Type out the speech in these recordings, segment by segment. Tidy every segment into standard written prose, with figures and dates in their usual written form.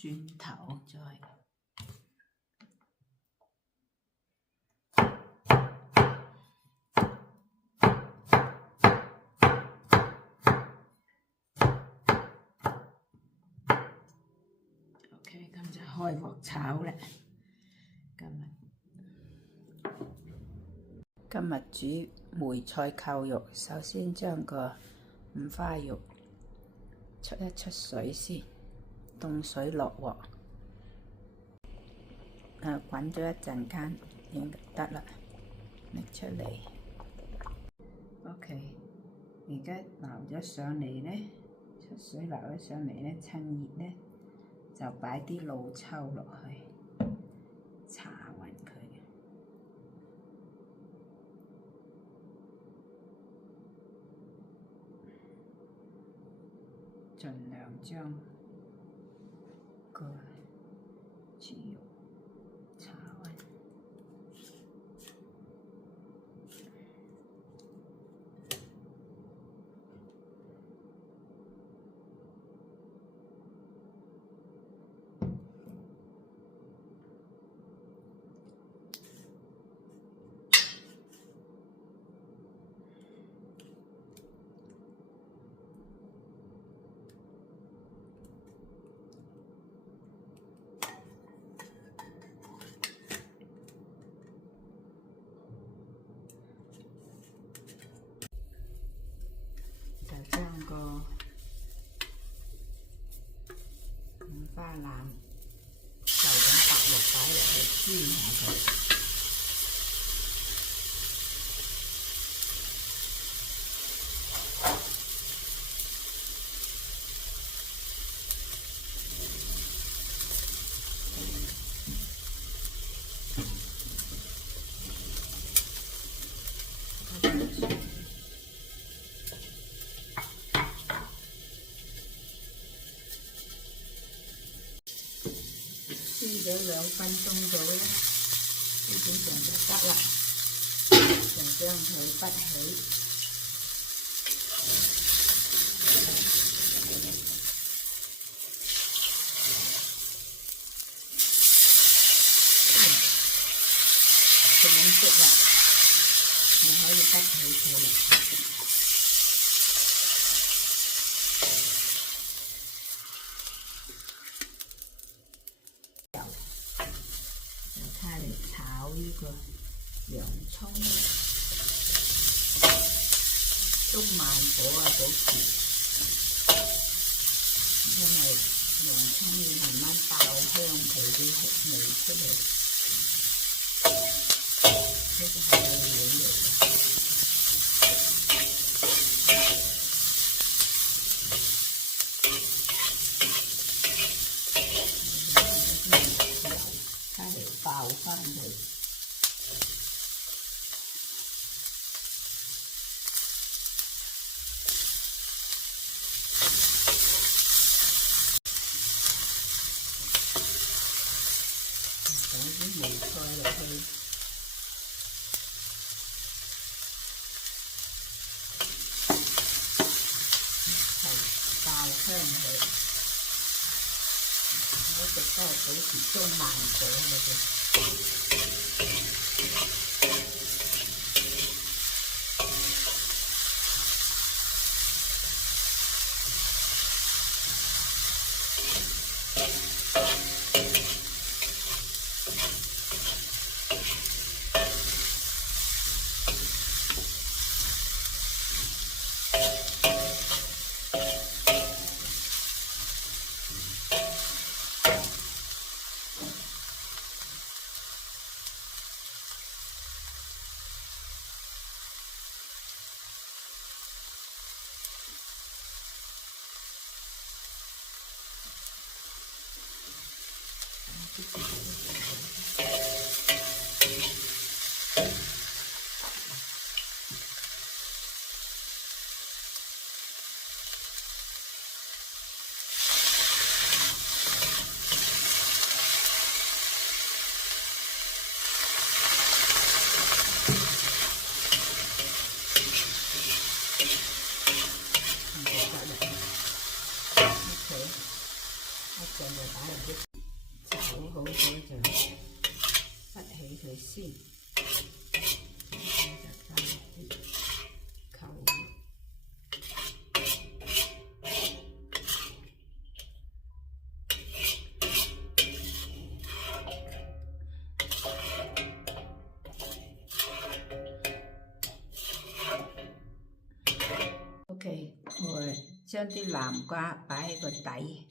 蒜頭再。OK， 咁就開鑊炒啦。今日煮梅菜扣肉，首先將個五花肉出一出水先，凍水落鑊，滾咗一陣間已經得啦，拎出嚟。OK， 而家撈咗上嚟呢，出水撈咗上嚟呢，趁熱呢就擺啲老抽落去，搽勻佢。盡量將個豬肉搽勻。將個五花腩就咁白肉擺落去煎下佢。煎咗2分鐘到啦，基本上就得啦，就將佢畢起，上色啦，你可以畢起佢啦。炒呢個洋葱，中慢火保持，因為洋葱要慢慢爆香佢啲味出嚟，呢個係味料嚟嘅。爆翻佢，放啲梅菜落去，係爆香佢。我食都係保持中慢火嘅啫。佢先，就加啲扣。OK， 我將啲南瓜擺喺個底。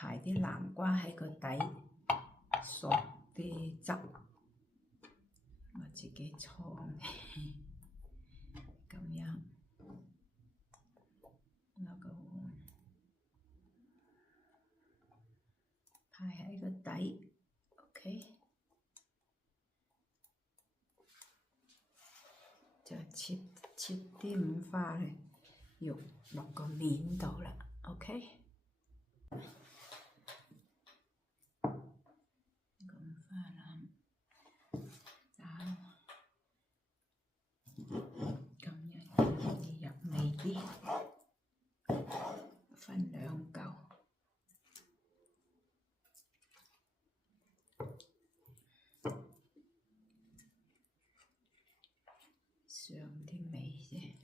排啲南瓜喺個底，索啲汁，我自己創嘅，咁樣攞個碗排喺個底 ，OK， 就切啲五花嘅肉落個面度啦 ，OK。分2嚿，上啲味啫。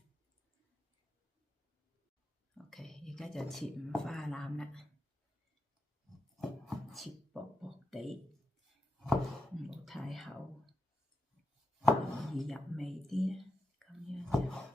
OK， 而家就切五花腩啦，切薄薄地，唔好太厚，容易入味啲咧。咁樣就。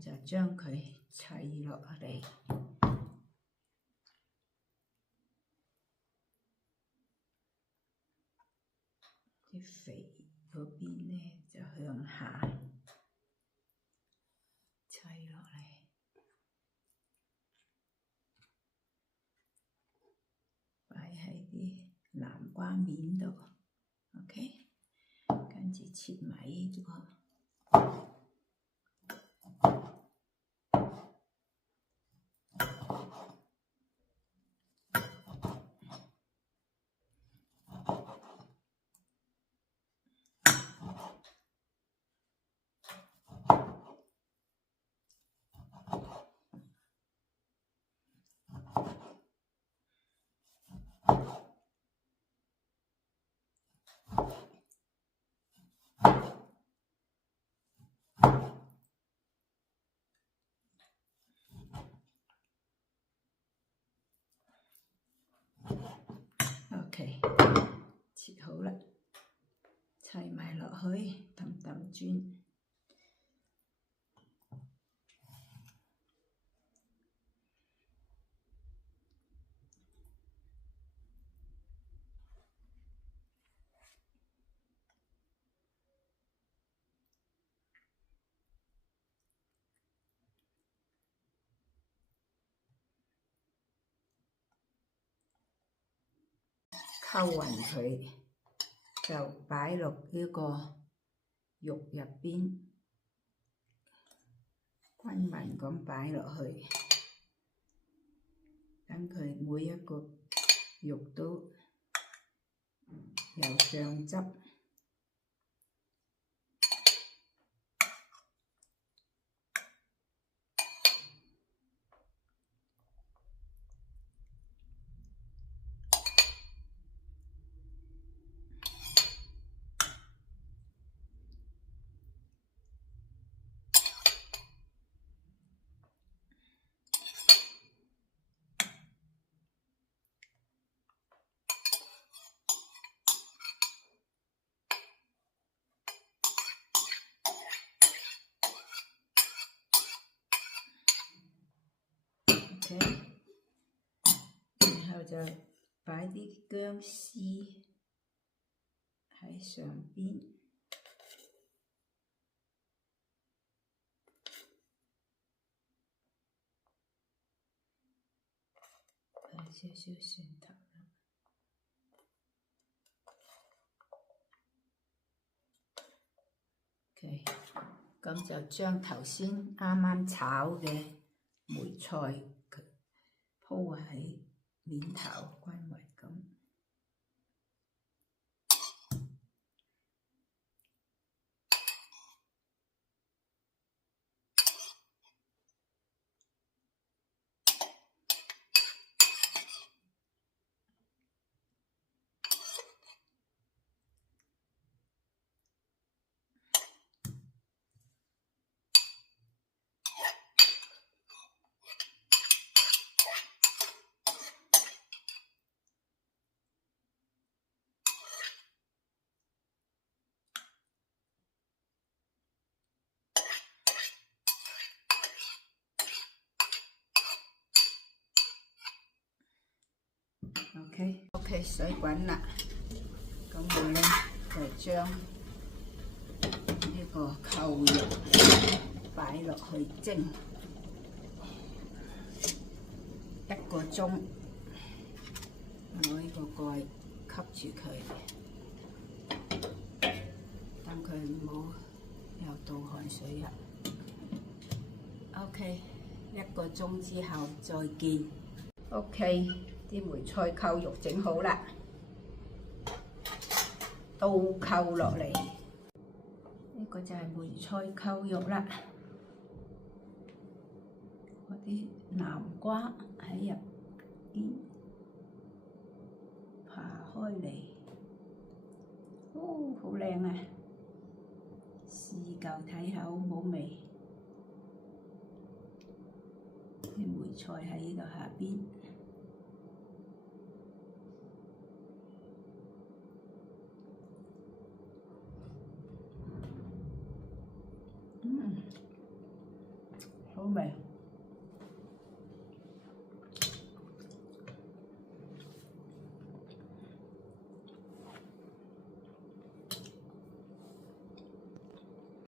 就將佢砌落嚟，啲肥嗰邊呢就向下砌落嚟，擺喺啲南瓜面度 ，OK， 跟住切埋呢個。OK， 切好啦，砌埋落去，氹轉。溝勻佢，就擺落呢個肉入邊，均勻咁擺落去，等佢每一個肉都有醬汁。OK， 然後就擺啲薑絲喺上邊，少少蒜頭啦。OK， 咁就將頭先啱啱炒嘅梅菜鋪喺面頭，均勻咁。OK， 水滾啦，咁我咧就將呢個扣肉擺落去蒸1個鐘，攞呢個蓋吸住佢，等佢唔好有倒汗水入。OK， 1個鐘之後再見。OK。啲梅菜扣肉整好啦，倒扣落嚟，呢個就係梅菜扣肉啦。嗰啲南瓜喺入邊爬開嚟，哦，好靚啊！試嚿睇下好唔好味？啲梅菜喺呢度下邊。好味。